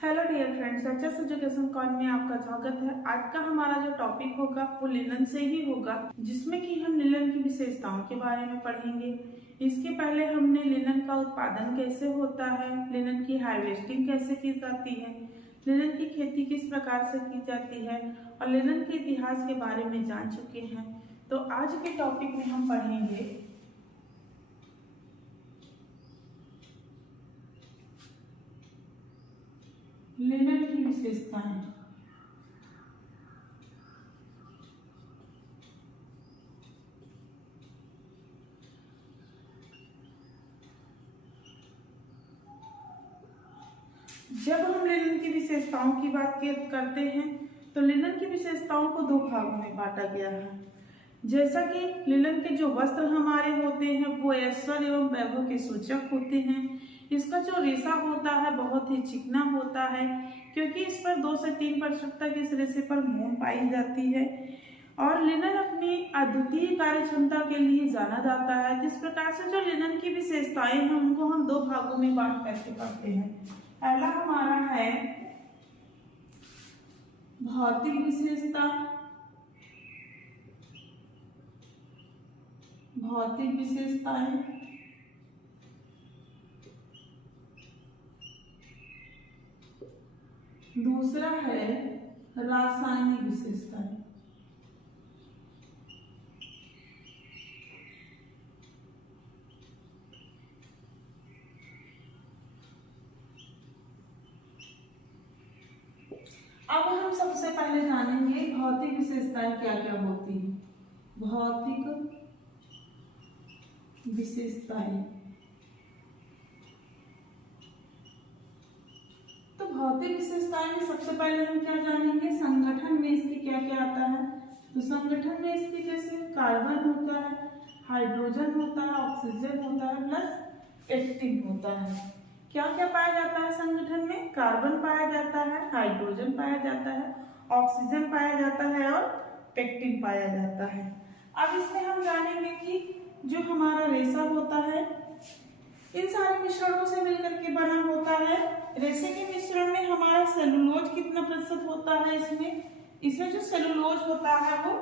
Hello dear friends, HS education call में आपका स्वागत है। आज का हमारा जो टॉपिक होगा वो लिनन से ही होगा, जिसमें कि हम लिनन की विशेषताओं के बारे में पढ़ेंगे। इसके पहले हमने लिनन का उत्पादन कैसे होता है, लिनन की हार्वेस्टिंग कैसे की जाती है, लिनन की खेती किस प्रकार से की जाती है और लिनन के इतिहास के बारे में जान चुके हैं। तो आज के टॉपिक में हम पढ़ेंगे लिनन की विशेषताएं। जब हम लिनन की विशेषताओं की बात करते हैं तो लिनन की विशेषताओं को दो भागों में बांटा गया है। जैसा कि लिनन के जो वस्त्र हमारे होते हैं वो ऐश्वर्य एवं वैभव के सूचक होते हैं। इसका जो रेशा होता है बहुत ही चिकना होता है, क्योंकि इस पर 2 से 3% तक इस रेशे पर मोम पाई जाती है। और लिनन अपनी अद्वितीय कार्य क्षमता के लिए जाना जाता है। इस प्रकार से जो लिनन की विशेषताएं हैं उनको हम दो भागों में बांट करके पढ़ते हैं। पहला हमारा है भौतिक विशेषता। भौतिक विशेषताएं, दूसरा है रासायनिक विशेषताएं। अब हम सबसे पहले जानेंगे भौतिक विशेषताएं क्या क्या होती है। भौतिक विशेषताएं, तो भौतिक विशेषताएं में सबसे पहले हम क्या जानेंगे, संगठन में इसके क्या क्या आता है। तो संगठन में इसके जैसे कार्बन होता है, हाइड्रोजन होता है, ऑक्सीजन होता है प्लस एक्टिन होता है। क्या क्या पाया जाता है संगठन में, कार्बन पाया जाता है, हाइड्रोजन पाया जाता है, ऑक्सीजन पाया जाता है और पेक्टिन पाया जाता है। अब इसमें हम जानेंगे कि जो हमारा रेशा होता है इन सारे मिश्रणों से मिलकर के बना होता है। रेशे के मिश्रण में हमारा सेलुलोज कितना प्रतिशत होता है, इसमें जो सेलुलोज होता है वो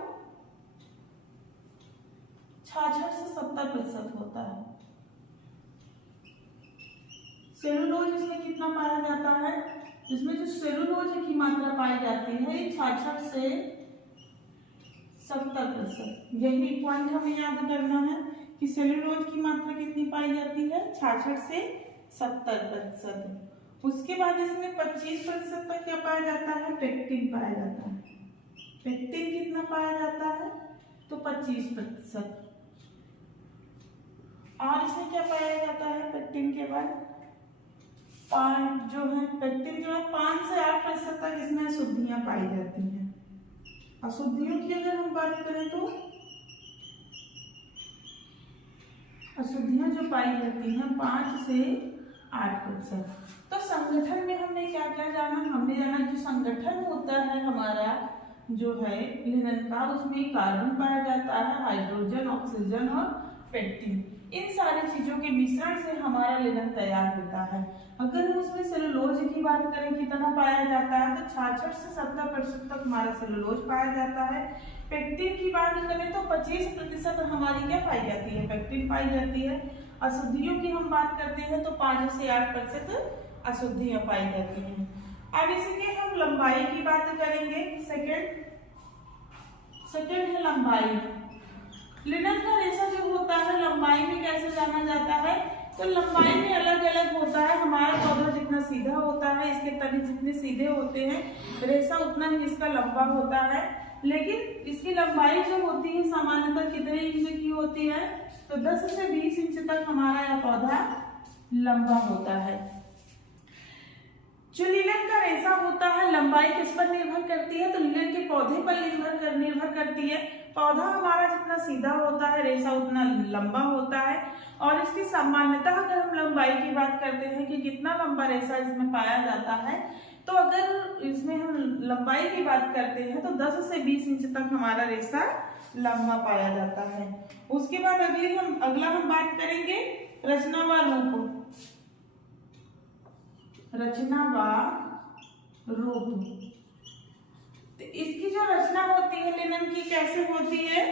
66 से 70% होता है। सेलुलोज इसमें कितना पाया जाता है, इसमें जो सेलुलोज की मात्रा पाई जाती है ये 66 से 70%। यही पॉइंट हमें याद करना है कि सेलुलोज की मात्रा कितनी पाई जाती है, 66 से 70%। उसके बाद इसमें 25% तक क्या पाया जाता है, पेक्टिन पाया जाता है। पेक्टिन कितना पाया जाता है, तो 25%। और इसमें क्या पाया जाता है पेक्टिन के बाद, जो है पेक्टिन जो है 5 से 8% तक इसमें अशुद्धियां पाई जाती हैं। अशुद्धियों की अगर हम बात करें तो अशुद्धियां जो पाई जाती हैं 5 से 8%। तो संगठन में हमने क्या क्या जाना, हमने जाना जो संगठन होता है हमारा जो है लिनन का, उसमें कार्बन पाया जाता है, हाइड्रोजन, ऑक्सीजन और पेक्टिन। इन सारी चीजों के मिश्रण से हमारा लिनन तैयार होता है। अगर हम उसमें सेलुलोज की बात करें कितना पाया जाता है, तो 66 से 70% तक हमारा सेलुलोज पाया जाता है। पेक्टिन की बात करें तो 25% हमारी क्या पाई जाती है, पेक्टिन पाई जाती है। अशुद्धियों की हम बात करते हैं तो 5 से 8% अशुद्धियां पाई जाती हैं। अब इसके हम लंबाई की बात करेंगे। सेकेंड है लंबाई। लिनन का रेशा जो होता है लंबाई में कैसे जाना जाता है, तो लंबाई में अलग अलग होता है। हमारा पौधा जितना सीधा होता है, इसके तने जितने सीधे होते हैं, रेशा उतना ही इसका लंबा होता है। लेकिन इसकी लंबाई जो होती है सामान्यतः कितने इंच की होती है, तो 10 से 20 इंच तक हमारा यह पौधा लंबा होता है। जो लिनन का रेशा होता है लंबाई किस पर निर्भर करती है, तो लिनन के पौधे पर निर्भर करती है। पौधा हमारा जितना सीधा होता है रेशा उतना लंबा होता है। और इसकी सामान्यतः अगर हम लंबाई की बात करते हैं कि कितना लंबा रेशा इसमें पाया जाता है, तो अगर इसमें हम लंबाई की बात करते हैं तो 10 से 20 इंच तक हमारा रेशा लंबा पाया जाता है। उसके बाद अगला हम बात करेंगे रचना व रूप। रचना व रूप। तो इसकी जो रचना होती है लिनन की कैसे होती है,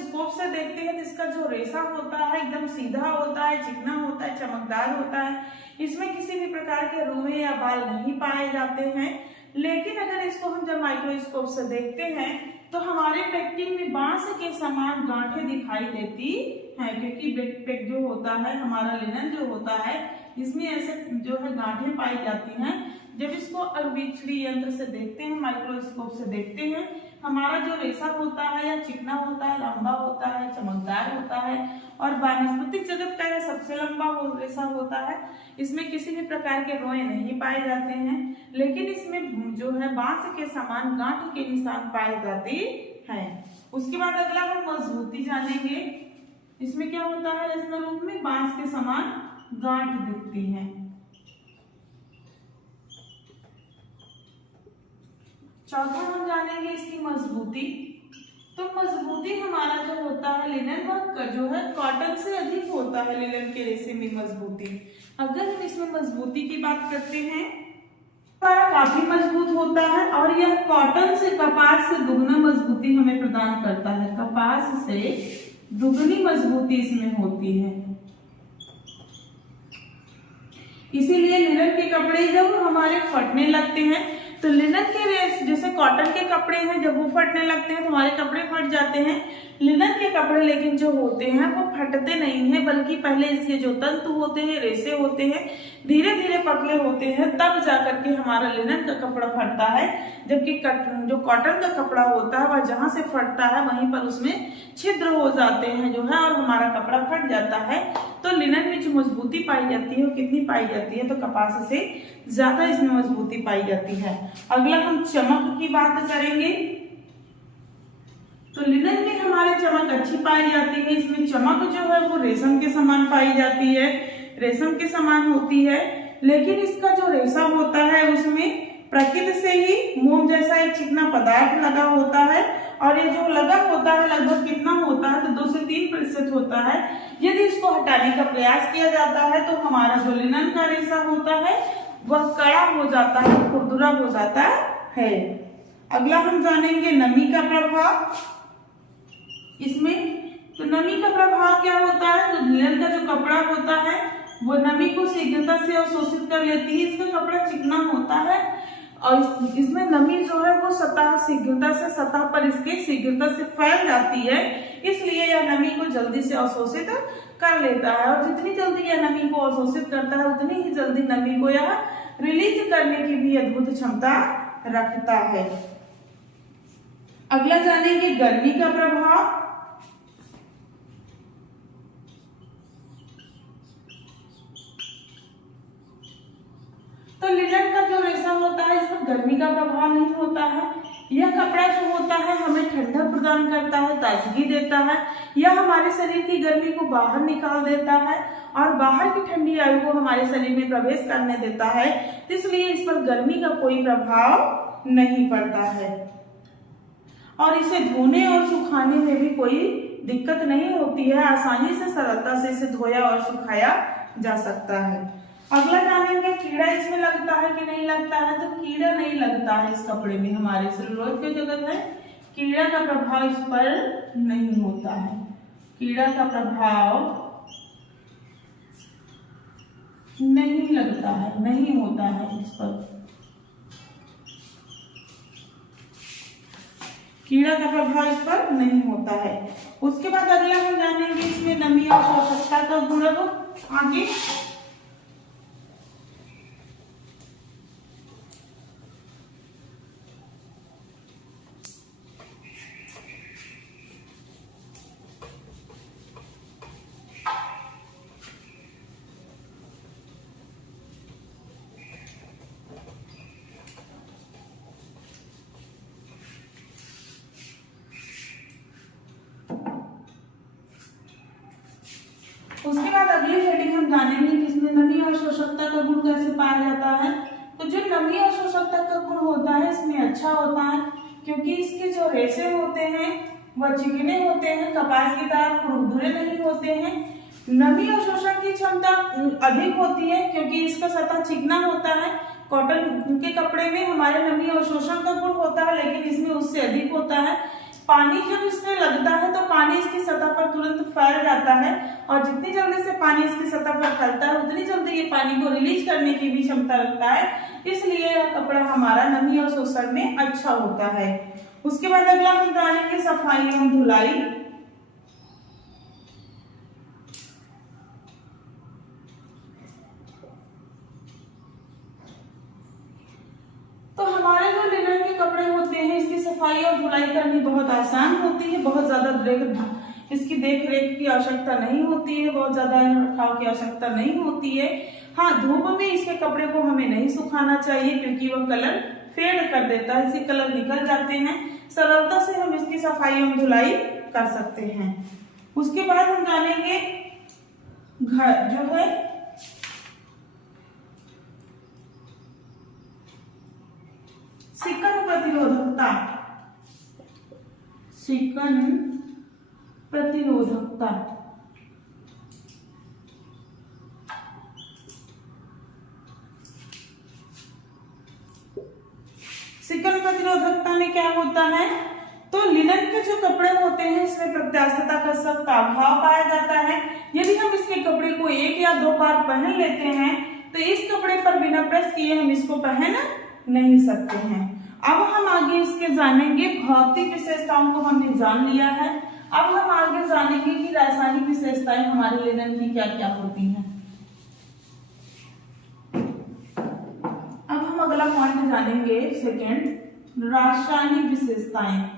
स्कोप से देखते हैं तो इसका जो रेशा होता है एकदम सीधा होता है, चिकना होता है, चमकदार होता है। इसमें किसी भी प्रकार के रुए या बाल नहीं पाए जाते हैं। लेकिन अगर इसको हम जब माइक्रोस्कोप से देखते हैं तो हमारे पेक्टिन में बांस के समान गांठें दिखाई देती हैं, क्योंकि पेक जो होता है हमारा लिनन जो होता है इसमें ऐसे जो है गांठें पाई जाती हैं। जब इसको अर्धविक्षरी यंत्र से देखते हैं, माइक्रोस्कोप से देखते हैं, हमारा जो रेशा होता है या चिकना होता है, लंबा होता है, चमकदार होता है और वानस्पतिक जगत का यह सबसे लंबा रेशा होता है। इसमें किसी भी प्रकार के रोए नहीं पाए जाते हैं, लेकिन इसमें जो है बांस के समान गांठ के निशान पाए जाते हैं। उसके बाद अगला हम मजबूती जानेंगे। इसमें क्या होता है, रचना रूप में बांस के समान गांठ दिखती है। चौथा हम जानेंगे इसकी मजबूती। तो मजबूती हमारा जो होता है लिनन वह जो है कॉटन से अधिक होता है। लिनन के रेशे में मजबूती, अगर हम इसमें मजबूती की बात करते हैं, काफी मजबूत होता है और यह कॉटन से, कपास से दुगना मजबूती हमें प्रदान करता है। कपास से दुगनी मजबूती इसमें होती है। इसीलिए लिनन के कपड़े जब हमारे फटने लगते हैं तो लिनन के जैसे कॉटन के कपड़े हैं जब वो फटने लगते हैं तो हमारे कपड़े फट जाते हैं। लिनन के कपड़े लेकिन जो होते हैं वो फटते नहीं हैं, बल्कि पहले इसके जो तंतु होते हैं, रेशे होते हैं, धीरे धीरे पतले होते हैं, तब जाकर के हमारा लिनन का कपड़ा फटता है। जबकि जो कॉटन का कपड़ा होता है वह जहां से फटता है वहीं पर उसमें छिद्र हो जाते हैं जो है, और हमारा कपड़ा फट जाता है। तो लिनन में जो मजबूती पाई जाती है वो कितनी पाई जाती है, तो कपास से ज्यादा इसमें मजबूती पाई जाती है। अगला हम चमक की बात करेंगे। तो लिनन में हमारे चमक अच्छी पाई जाती है। इसमें चमक जो है वो रेशम के समान पाई जाती है, रेशम के समान होती है। लेकिन इसका जो रेशा होता है उसमें प्रकृति से ही मोम जैसा एक चिकना पदार्थ लगा होता है, और ये जो लगा होता है लगभग कितना होता है, तो 2 से 3% होता है। यदि इसको हटाने का प्रयास किया जाता है तो हमारा जो लिनन का रेशा होता है वह कड़ा हो जाता है, खुरदुरा हो जाता है। अगला हम जानेंगे नमी का प्रभाव। इसमें तो नमी का प्रभाव क्या होता है, तो लिनन का जो कपड़ा होता है वो नमी को शीघ्रता से अवशोषित कर लेती है। इसका कपड़ा चिकना होता है और इसमें नमी जो है वो सतह पर इसके शीघ्रता से फैल जाती है, इसलिए यह नमी को जल्दी से अवशोषित कर लेता है। और जितनी जल्दी यह नमी को अवशोषित करता है उतनी ही जल्दी नमी को यह रिलीज करने की भी अद्भुत क्षमता रखता है। अगला जानेंगे गर्मी का प्रभाव। तो लिनन का जो रेशा होता है इसमें गर्मी का प्रभाव नहीं होता है। यह कपड़ा जो होता है हमें ठंडक प्रदान करता है, ताजगी देता है। यह हमारे शरीर की गर्मी को बाहर निकाल देता है और बाहर की ठंडी वायु को हमारे शरीर में प्रवेश करने देता है, इसलिए इस पर गर्मी का कोई प्रभाव नहीं पड़ता है। और इसे धोने और सुखाने में भी कोई दिक्कत नहीं होती है, आसानी से सरलता से इसे धोया और सुखाया जा सकता है। अगला जानेंगे कीड़ा इसमें लगता है कि नहीं लगता है। तो कीड़ा नहीं लगता है इस कपड़े में, हमारे सेलुलोज के जगत है, कीड़ा का प्रभाव इस पर नहीं होता है। कीड़ा का प्रभाव नहीं लगता है, नहीं होता है इस पर, कीड़ा का प्रभाव इस पर नहीं होता है। उसके बाद अगला हम जानेंगे इसमें नमी और शोषकता का गुण। आगे उसके बाद अगली हेडिंग हम जानेंगे कि इसमें नमी और शोषकता का गुण कैसे पाया जाता है। तो जो नमी और शोषकता का गुण होता है इसमें अच्छा होता है, क्योंकि इसके जो रेशे होते हैं वह चिकने होते हैं, कपास की तरह खुरदुरे नहीं होते हैं। नमी अवशोषण की क्षमता अधिक होती है क्योंकि इसका सतह चिकना होता है। कॉटन के कपड़े में हमारे नमी अवशोषण का गुण होता है, लेकिन इसमें उससे अधिक होता है। पानी जब इसमें लगता है तो पानी इसकी सतह पर तुरंत फैल जाता है, और जितनी जल्दी से पानी इसकी सतह पर फैलता है उतनी जल्दी ये पानी को रिलीज करने की भी क्षमता रखता है, इसलिए यह कपड़ा हमारा नमी अवशोषण में अच्छा होता है। उसके बाद अगला हम जानेंगे सफाई एवं धुलाई। तो हमारे जो लिनन के कपड़े होते हैं इसकी सफाई और धुलाई करनी बहुत आसान होती है, बहुत ज्यादा इसकी देख रेख की आवश्यकता नहीं होती है, बहुत ज्यादा रखरखाव की आवश्यकता नहीं होती है। हाँ, धूप में इसके कपड़े को हमें नहीं सुखाना चाहिए क्योंकि वह कलर फेड कर देता है, इसके कलर निकल जाते हैं। सरलता से हम इसकी सफाई एवं धुलाई कर सकते हैं। उसके बाद हम जानेंगे जो है सिकन प्रतिरोधकता। सिकन प्रतिरोधकता सिकन प्रतिरोधकता में क्या होता है, तो लिनन के जो कपड़े होते हैं इसमें प्रत्यास्थता कसरत का अभाव पाया जाता है। यदि हम इसके कपड़े को 1 या 2 बार पहन लेते हैं तो इस कपड़े पर बिना प्रेस किए हम इसको पहन नहीं सकते हैं। अब हम आगे इसके जानेंगे, भौतिक विशेषताओं को हमने जान लिया है। अब हम आगे जानेंगे कि रासायनिक विशेषताएं हमारे लिनन की क्या क्या होती हैं। अब हम अगला पॉइंट जानेंगे, सेकंड, रासायनिक विशेषताएं।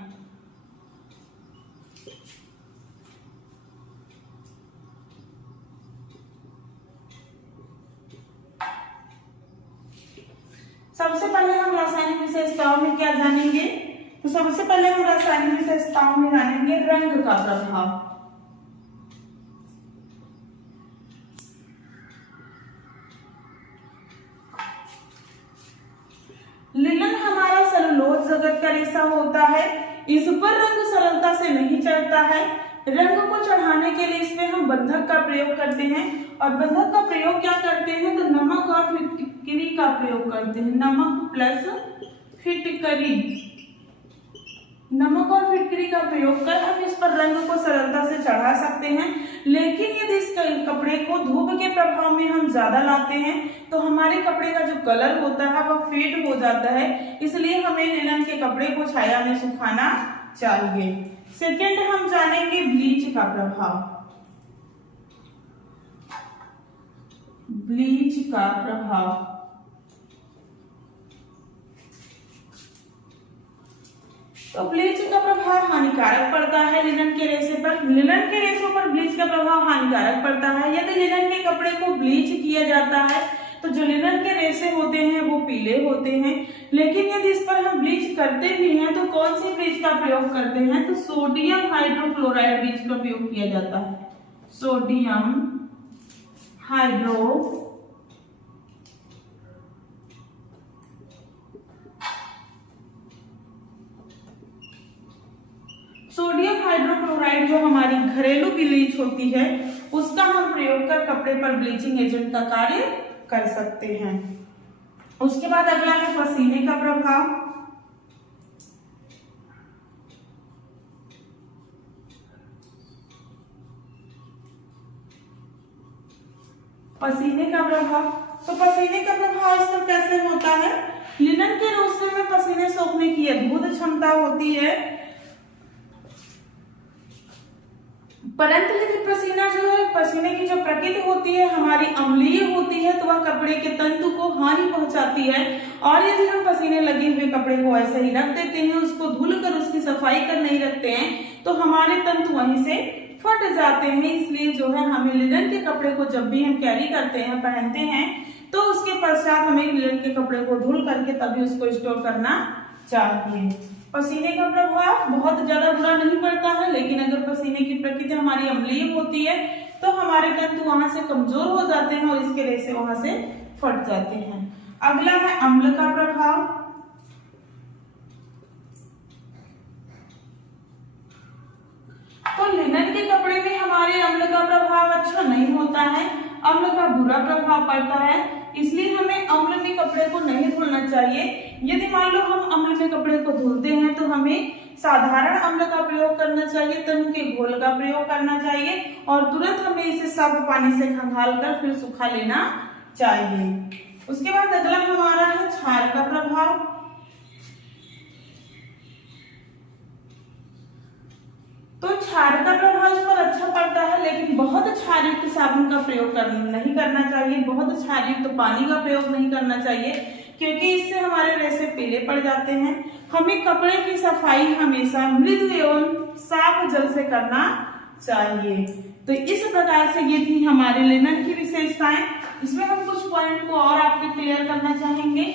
सबसे पहले हम रासायनिक विशेषताओं में क्या जानेंगे, तो सबसे पहले हम रासायनिक विशेषताओं में जानेंगे रंग का प्रभाव। लिनन हमारा सेलुलोज जगत का रेशा होता है, इस पर रंग सरलता से नहीं चढ़ता है। रंग को चढ़ाने के लिए इसमें हम बंधक का प्रयोग करते हैं, और बंधक का प्रयोग क्या करते हैं, तो नमक और फिटकरी का प्रयोग करते हैं। नमक प्लस फिटकरी, नमक और फिटकरी का प्रयोग कर हम इस पर रंग को सरलता से चढ़ा सकते हैं। लेकिन यदि इस कपड़े को धूप के प्रभाव में हम ज्यादा लाते हैं तो हमारे कपड़े का जो कलर होता है वह फेड हो जाता है, इसलिए हमें लिनन के कपड़े को छाया में सुखाना चाहिए। सेकेंड हम जानेंगे ब्लीच का प्रभाव। ब्लीच का प्रभाव, तो ब्लीच का प्रभाव हानिकारक पड़ता है लिनन के रेशे पर। लिनन के रेशों पर ब्लीच का प्रभाव हानिकारक पड़ता है। यदि लिनन के कपड़े को ब्लीच किया जाता है तो जो लिनन के रेशे होते हैं वो पीले होते हैं। लेकिन यदि इस पर हम ब्लीच करते भी हैं तो कौन सी ब्लीच का प्रयोग करते हैं, तो सोडियम हाइड्रोक्लोराइड ब्लीच का प्रयोग किया जाता है। सोडियम हाइड्रोक्लोराइड जो हमारी घरेलू ब्लीच होती है उसका हम प्रयोग कर कपड़े पर ब्लीचिंग एजेंट का कार्य कर सकते हैं। उसके बाद अगला है पसीने का प्रभाव। पसीने का प्रभाव, तो पसीने का प्रभाव इस पर कैसे होता है, लिनन के रेशे में पसीने सोखने की अद्भुत क्षमता होती है, परंतु यदि पसीना जो है, पसीने की जो प्रकृति होती है हमारी अम्लीय होती है तो वह कपड़े के तंतु को हानि पहुंचाती है। और यदि हम पसीने लगे हुए कपड़े को ऐसे ही रख देते हैं, उसको धुल कर उसकी सफाई कर नहीं रखते हैं तो हमारे तंतु वहीं से फट जाते हैं। इसलिए जो है हमें लिनन के कपड़े को जब भी हम कैरी करते हैं, पहनते हैं, तो उसके पश्चात हमें लिनन के कपड़े को धुल करके तभी उसको स्टोर करना चाहिए। पसीने का प्रभाव बहुत ज्यादा बुरा नहीं पड़ता है, लेकिन अगर पसीने की प्रकृति हमारी अम्लीय होती है तो हमारे तंतु वहां से कमजोर हो जाते हैं और इसके रेशे वहां से फट जाते हैं। अगला है अम्ल का प्रभाव। तो लिनन के कपड़े में हमारे अम्ल का प्रभाव अच्छा नहीं होता है, अम्ल का बुरा प्रभाव पड़ता है, इसलिए हमें अम्ल में कपड़े को नहीं धुलना चाहिए। यदि मान लो हम अम्ल में कपड़े को धुलते हैं तो हमें साधारण अम्ल का प्रयोग करना चाहिए, तनु के घोल का प्रयोग करना चाहिए और तुरंत हमें इसे साफ पानी से खंगालकर फिर सुखा लेना चाहिए। उसके बाद अगला हमारा है क्षार का प्रभाव। तो क्षार का प्रभाव इस पर अच्छा पड़ता है, लेकिन बहुत क्षारयुक्त साबुन का प्रयोग नहीं करना चाहिए, बहुत क्षारयुक्त पानी का प्रयोग नहीं करना चाहिए, क्योंकि इससे हमारे रेशे पीले पड़ जाते हैं। हमें कपड़े की सफाई हमेशा मृदु एवं साफ जल से करना चाहिए। तो इस प्रकार से ये थी हमारे लिनन की विशेषताएं। इसमें हम कुछ पॉइंट को और आपके क्लियर करना चाहेंगे।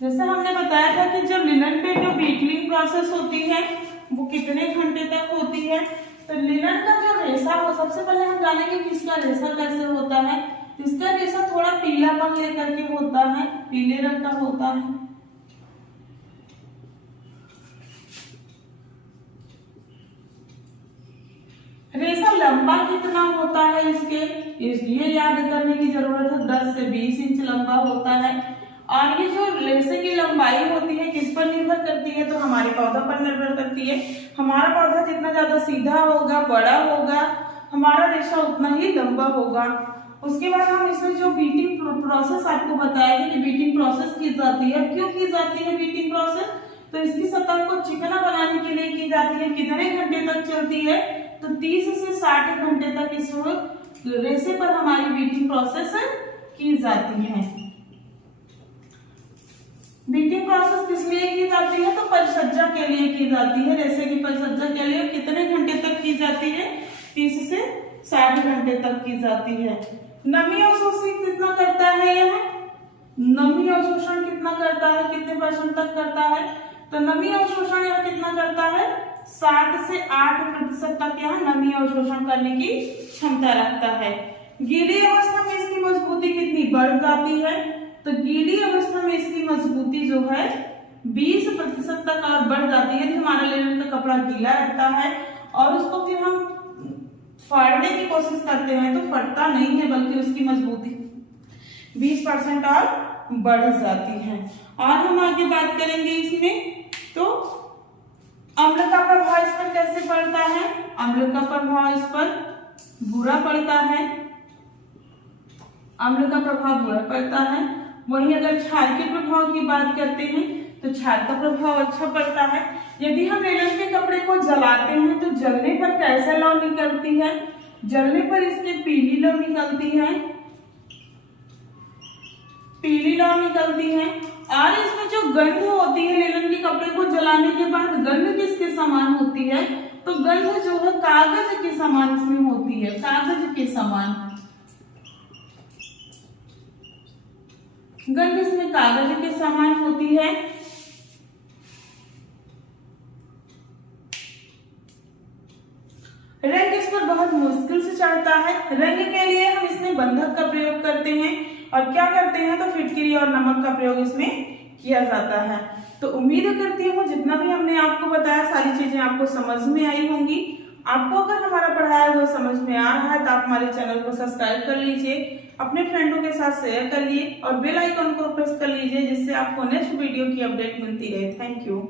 जैसे हमने बताया था कि जब लिनन पे जो बीटलिंग प्रोसेस होती है वो कितने घंटे तक होती है। तो लिनन का जो रेशा हो, सबसे पहले हम जानेंगे कि इसका रेशा कैसे होता है। इसका रेशा थोड़ा पीलापन लेकर के होता है, पीले रंग का होता है। रेशा लंबा कितना होता है इसके, इसलिए याद करने की जरूरत है। 10 से 20 इंच लंबा होता है। और ये जो रेशे की लंबाई होती है किस पर निर्भर करती है, तो हमारे पौधा पर निर्भर करती है। हमारा पौधा जितना ज्यादा सीधा होगा, बड़ा होगा, हमारा रेशा उतना ही लंबा होगा। उसके बाद हम इसमें जो बीटिंग प्रोसेस आपको बताया कि बीटिंग प्रोसेस की जाती है। क्यों की जाती है बीटिंग प्रोसेस, तो इसकी सतह को चिकना बनाने के लिए की जाती है। कितने घंटे तक चलती है, तो 30 से 60 घंटे तक इस रेशे पर हमारी बीटिंग प्रोसेस की जाती है। बीटिंग प्रोसेस किस लिए की जाती है, तो परिसज्जा के लिए की जाती है। रेशे की परिसज्जा के लिए कितने घंटे तक की जाती है, 30 से 60 घंटे तक की जाती है। नमी अवशोषण कितना करता है यह, नमी अवशोषण कितना करता है, कितने % तक करता है, तो नमी अवशोषण यह कितना करता है, 7 से 8% तक यह नमी अवशोषण करने की क्षमता रखता है। गीली अवस्था में इसकी मजबूती कितनी बढ़ जाती है, तो गीली अवस्था में इसकी मजबूती जो है 20% तक और बढ़ जाती है। हमारा लिनन का कपड़ा गीला रहता है और उसको फिर हम फाड़ने की कोशिश करते हैं तो फटता नहीं है, बल्कि उसकी मजबूती 20% और बढ़ जाती है। और हम आगे बात करेंगे इसमें, तो अम्ल का प्रभाव इस पर कैसे पड़ता है। अम्ल का प्रभाव इस पर बुरा पड़ता है, अम्ल का प्रभाव बुरा पड़ता है। वहीं अगर क्षार के प्रभाव की बात करते हैं तो क्षार का प्रभाव अच्छा पड़ता है। यदि हम लिनन के कपड़े को जलाते हैं तो जलने पर कैसा लौ निकलती है, जलने पर इसके पीली लौ निकलती है, पीली लौ निकलती है। और इसमें जो गंध होती है लिनन के कपड़े को जलाने के बाद, गंध किसके समान होती है, तो गंध जो है कागज के समान इसमें होती है, कागज के समान गंध इसमें कागज के समान होती है। रंग इस पर बहुत मुश्किल से चढ़ता है। रंग के लिए हम इसमें बंधक का प्रयोग करते हैं और क्या करते हैं, तो फिटकरी और नमक का प्रयोग इसमें किया जाता है। तो उम्मीद करती हूँ जितना भी हमने आपको बताया सारी चीजें आपको समझ में आई होंगी। आपको अगर हमारा पढ़ाया हुआ समझ में आ रहा है तो आप हमारे चैनल को सब्सक्राइब कर लीजिए, अपने फ्रेंडों के साथ शेयर कर लिए और बेल आइकन को प्रेस कर लीजिए, जिससे आपको नेक्स्ट वीडियो की अपडेट मिलती रहे। Thank you.